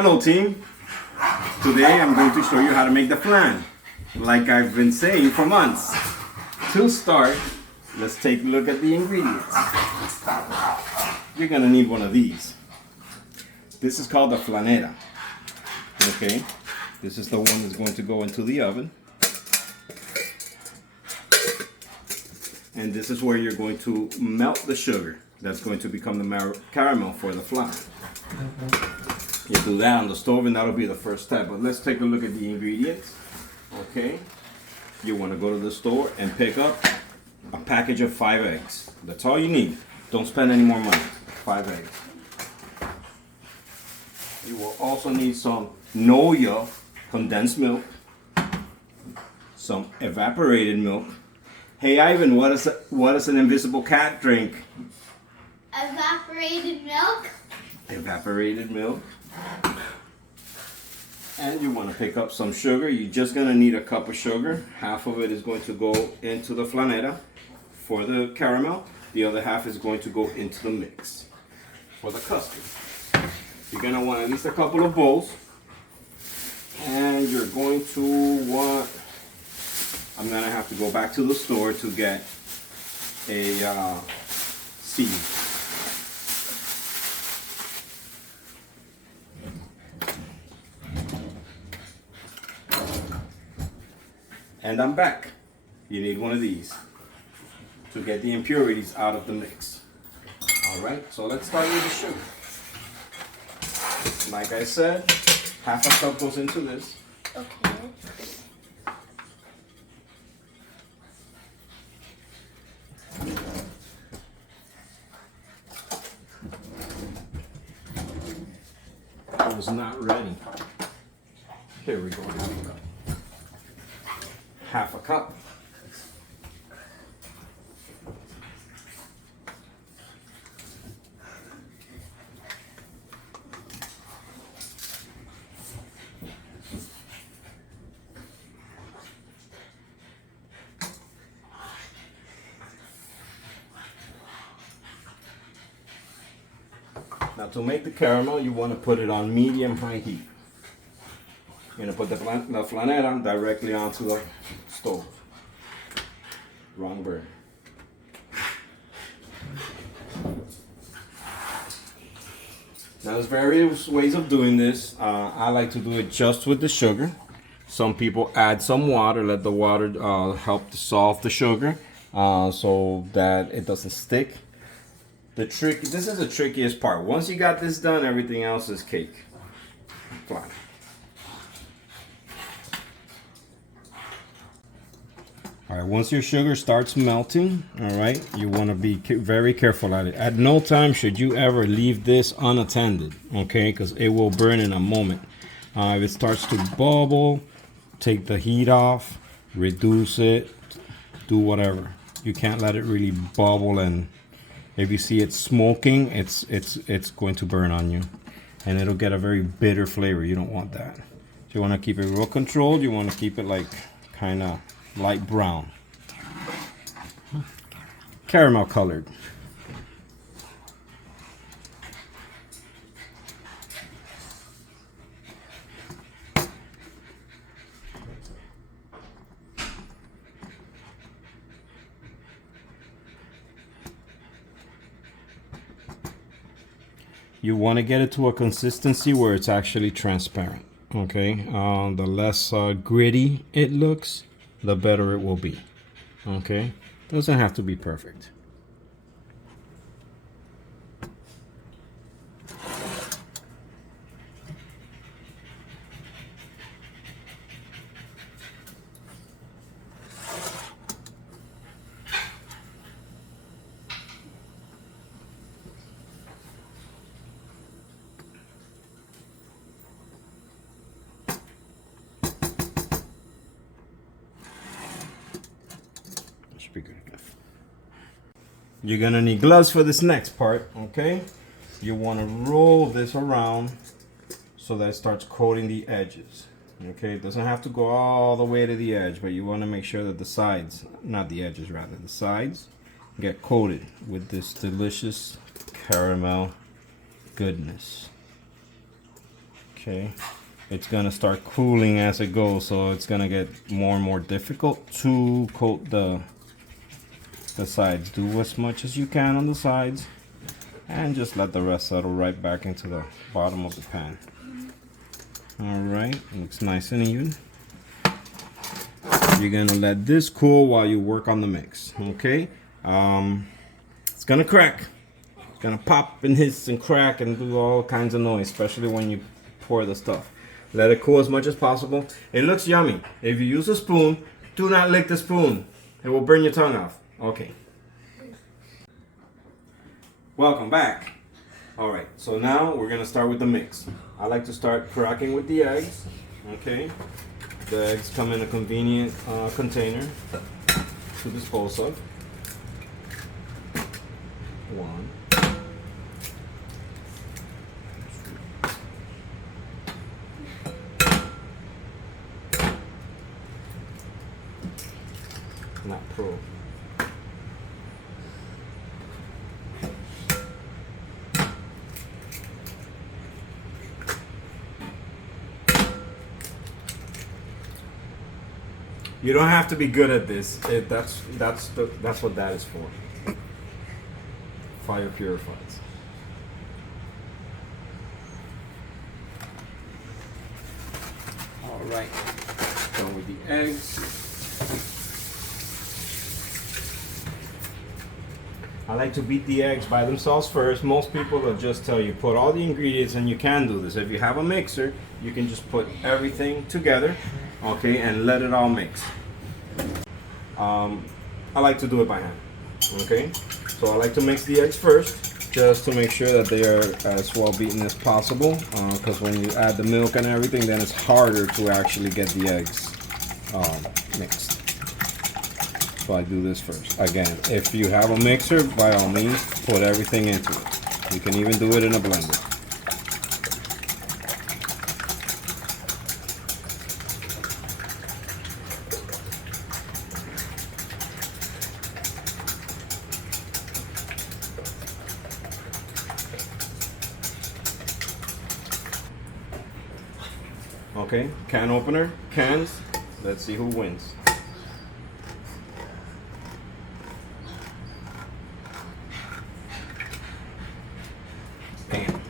Hello team, today I'm going to show you how to make the flan, like I've been saying for months. To start, let's take a look at the ingredients. You're going to need one of these. This is called the flanera. Okay, this is the one that's going to go into the oven. And this is where you're going to melt the sugar. That's going to become the caramel for the flan. You do that on the stove and that'll be the first step. But let's take a look at the ingredients. Okay, you want to go to the store and pick up a package of 5 eggs. That's all you need. Don't spend any more money. 5 eggs. You will also need some no yolk condensed milk, some evaporated milk. Hey Ivan, what does an invisible cat drink? Evaporated milk. Evaporated milk. And you want to pick up some sugar. You're just going to need a cup of sugar. Half of it is going to go into the flanera for the caramel. The other half is going to go into the mix for the custard. You're going to want at least a couple of bowls. And you're going to want, I'm going to have to go back to the store to get a sieve. And I'm back. You need one of these to get the impurities out of the mix. Alright, so let's start with the sugar. Like I said, half a cup goes into this. Okay. I was not ready. Here we go. Half a cup. Now to make the caramel, you want to put it on medium-high heat. You're going to put the flanera directly onto the stove. Wrong burn. Now there's various ways of doing this. I like to do it just with the sugar. Some people add some water, let the water help dissolve the sugar so that it doesn't stick. This is the trickiest part. Once you got this done, everything else is cake. Fine. All right, once your sugar starts melting, all right, you want to be very careful at it. At no time should you ever leave this unattended, okay, because it will burn in a moment. If it starts to bubble, take the heat off, reduce it, do whatever. You can't let it really bubble, and if you see it smoking, it's going to burn on you, and it'll get a very bitter flavor. You don't want that. So you want to keep it real controlled. You want to keep it like kind of light brown, caramel colored. You want to get it to a consistency where it's actually transparent. Okay, the less gritty it looks, the better it will be. Okay, doesn't have to be perfect. Be good enough. You're gonna need gloves for this next part. Okay, you want to roll this around so that it starts coating the edges. Okay, it doesn't have to go all the way to the edge, but you want to make sure that the sides, not the edges rather, the sides get coated with this delicious caramel goodness. Okay, it's gonna start cooling as it goes, so it's gonna get more and more difficult to coat the sides. Do as much as you can on the sides and just let the rest settle right back into the bottom of the pan. All right, looks nice and even. You're gonna let this cool while you work on the mix. Okay, it's gonna crack, it's gonna pop and hiss and crack and do all kinds of noise, especially when you pour the stuff. Let it cool as much as possible. It looks yummy. If you use a spoon, do not lick the spoon. It will burn your tongue off. Okay. Welcome back. All right, so now we're gonna start with the mix. I like to start cracking with the eggs. Okay, the eggs come in a convenient container to dispose of. One. Not pro. You don't have to be good at this. That's what that is for. Fire purifies. All right. Done with the eggs. I like to beat the eggs by themselves first. Most people will just tell you put all the ingredients, and you can do this. If you have a mixer, you can just put everything together, okay, and let it all mix. I like to do it by hand, okay? So I like to mix the eggs first, just to make sure that they are as well beaten as possible, because when you add the milk and everything, then it's harder to actually get the eggs mixed. So I do this first. Again, if you have a mixer, by all means, put everything into it. You can even do it in a blender. Okay, can opener, cans. Let's see who wins. Pan.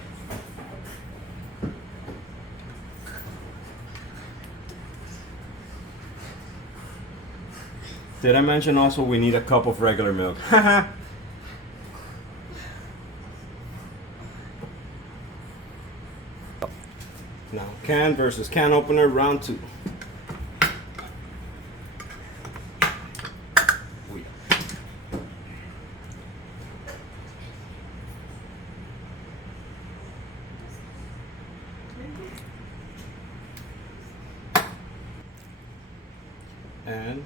Did I mention also we need a cup of regular milk? Haha. Now, can versus can opener, round 2. And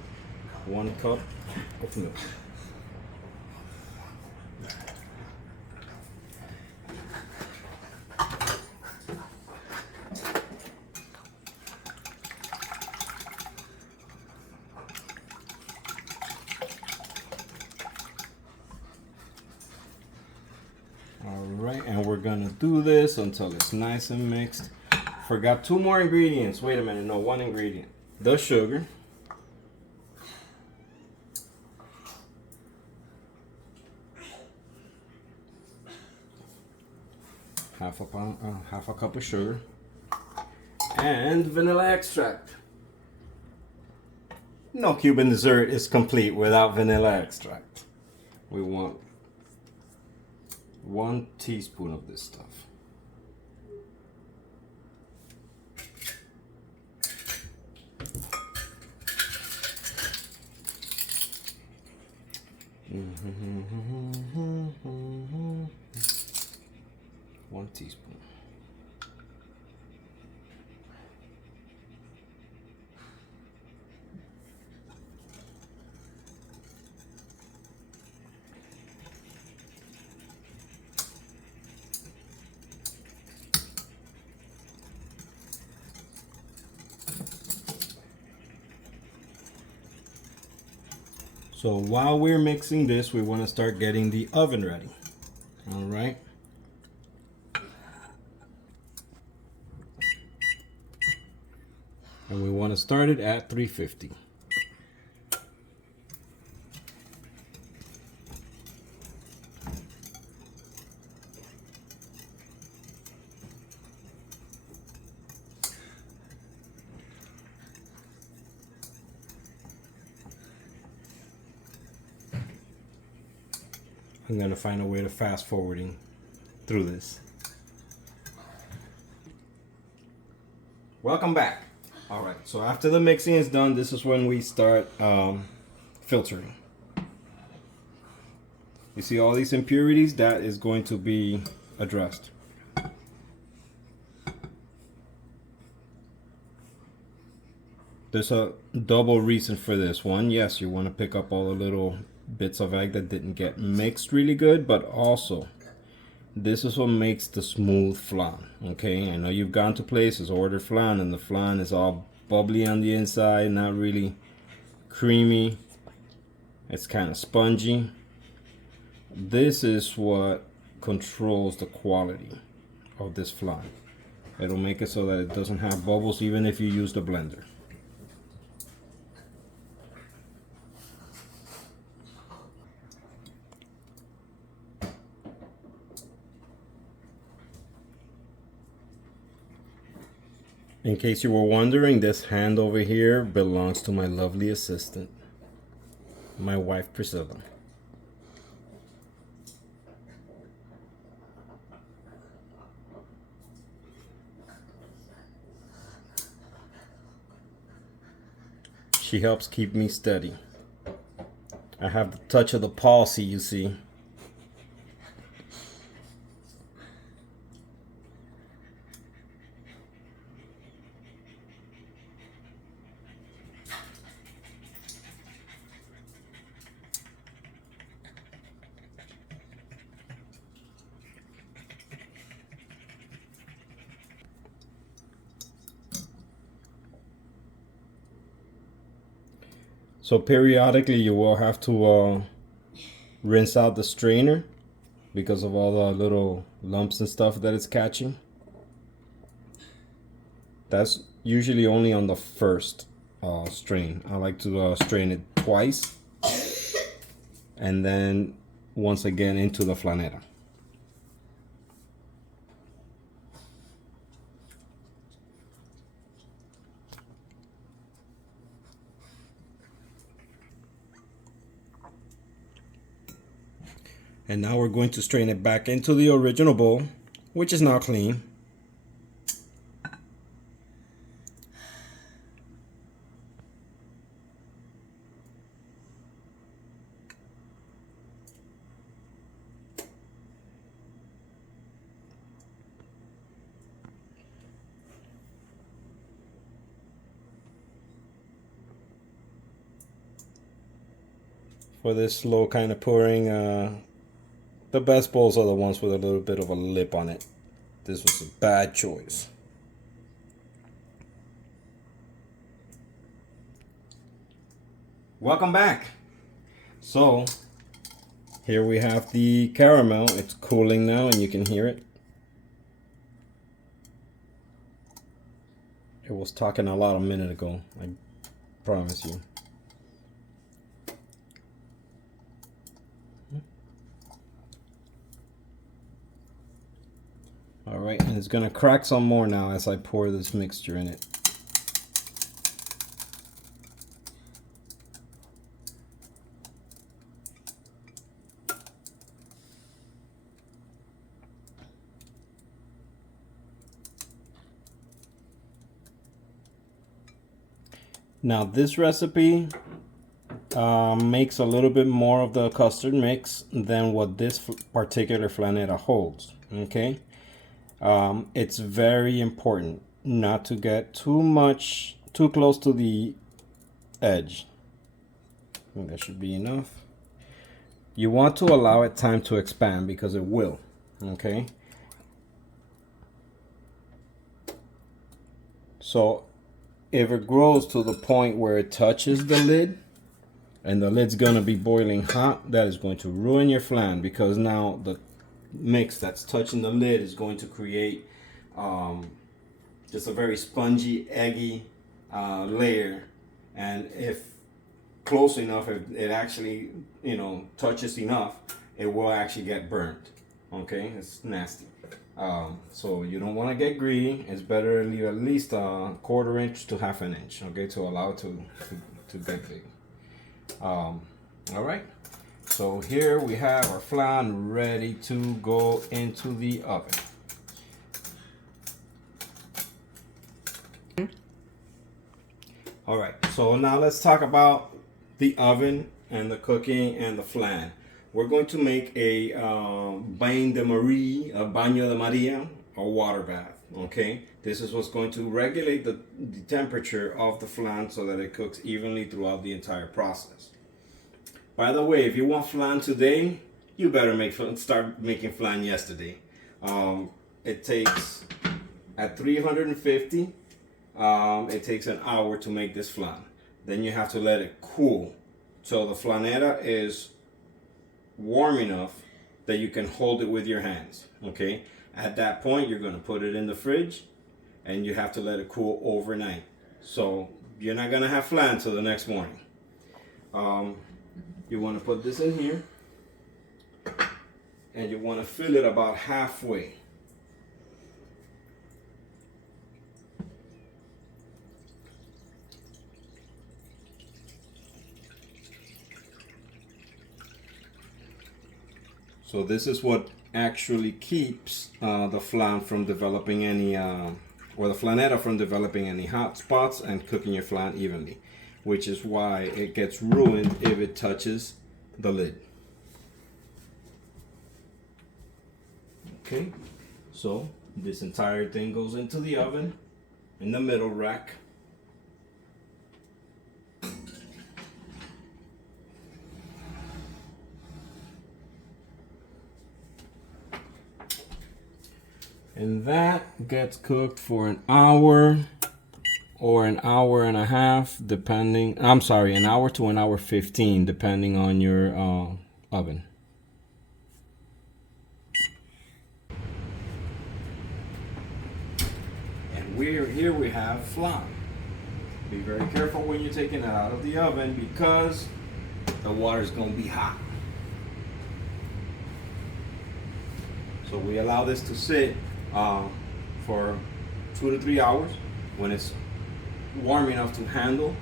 1 cup of milk. Alright, and we're gonna do this until it's nice and mixed. Forgot 2 more ingredients. Wait a minute, no, 1 ingredient. The sugar. Half a cup of sugar. And vanilla extract. No Cuban dessert is complete without vanilla extract. We want 1 teaspoon of this stuff. One teaspoon. So while we're mixing this, we want to start getting the oven ready. All right. And we want to start it at 350. I'm going to find a way to fast forwarding through this. Welcome back. All right, so after the mixing is done, this is when we start filtering. You see all these impurities? That is going to be addressed. There's a double reason for this. One, yes, you want to pick up all the little bits of egg that didn't get mixed really good, but also this is what makes the smooth flan. Okay, I know you've gone to places, ordered flan, and the flan is all bubbly on the inside, not really creamy. It's kind of spongy. This is what controls the quality of this flan. It'll make it so that it doesn't have bubbles even if you use the blender. In case you were wondering, this hand over here belongs to my lovely assistant, my wife Priscilla. She helps keep me steady. I have the touch of the palsy, you see. So periodically you will have to rinse out the strainer because of all the little lumps and stuff that it's catching. That's usually only on the first strain. I like to strain it twice and then once again into the flanera. And now we're going to strain it back into the original bowl, which is now clean. For this slow kind of pouring, the best bowls are the ones with a little bit of a lip on it. This was a bad choice. Welcome back. So here we have the caramel. It's cooling now and you can hear it. It was talking a lot a minute ago, I promise you. All right, and it's gonna crack some more now as I pour this mixture in it. Now this recipe makes a little bit more of the custard mix than what this particular flanera holds, okay? It's very important not to get too close to the edge. I think that should be enough. You want to allow it time to expand because it will, okay? So if it grows to the point where it touches the lid and the lid's gonna be boiling hot, that is going to ruin your flan because now the mix that's touching the lid is going to create just a very spongy, eggy layer, and if close enough, if it actually, you know, touches enough, it will actually get burnt. Okay, it's nasty. So you don't want to get greedy. It's better to leave at least a 1/4 inch to 1/2 inch, okay, to allow it to get big. All right, so here we have our flan ready to go into the oven. All right, so now let's talk about the oven and the cooking and the flan. We're going to make a bain de Marie, a baño de Maria, a water bath, okay? This is what's going to regulate the temperature of the flan so that it cooks evenly throughout the entire process. By the way, if you want flan today, you better start making flan yesterday. It takes, at 350, it takes an hour to make this flan. Then you have to let it cool so the flanera is warm enough that you can hold it with your hands, okay? At that point, you're going to put it in the fridge and you have to let it cool overnight. So you're not going to have flan till the next morning. You want to put this in here and you want to fill it about halfway. So this is what actually keeps the flan from developing any, or the flanetta from developing any hot spots and cooking your flan evenly, which is why it gets ruined if it touches the lid. Okay, so this entire thing goes into the oven in the middle rack. And that gets cooked for an hour or an hour and a half, depending, I'm sorry, an hour to an hour 15, depending on your oven. And here we have flan. Be very careful when you're taking it out of the oven because the water is going to be hot. So we allow this to sit for 2 to 3 hours. When it's warm enough to handle,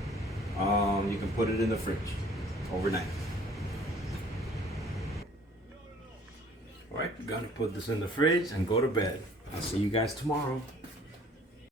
you can put it in the fridge overnight. All right, we're gonna put this in the fridge and go to bed. I'll see you guys tomorrow.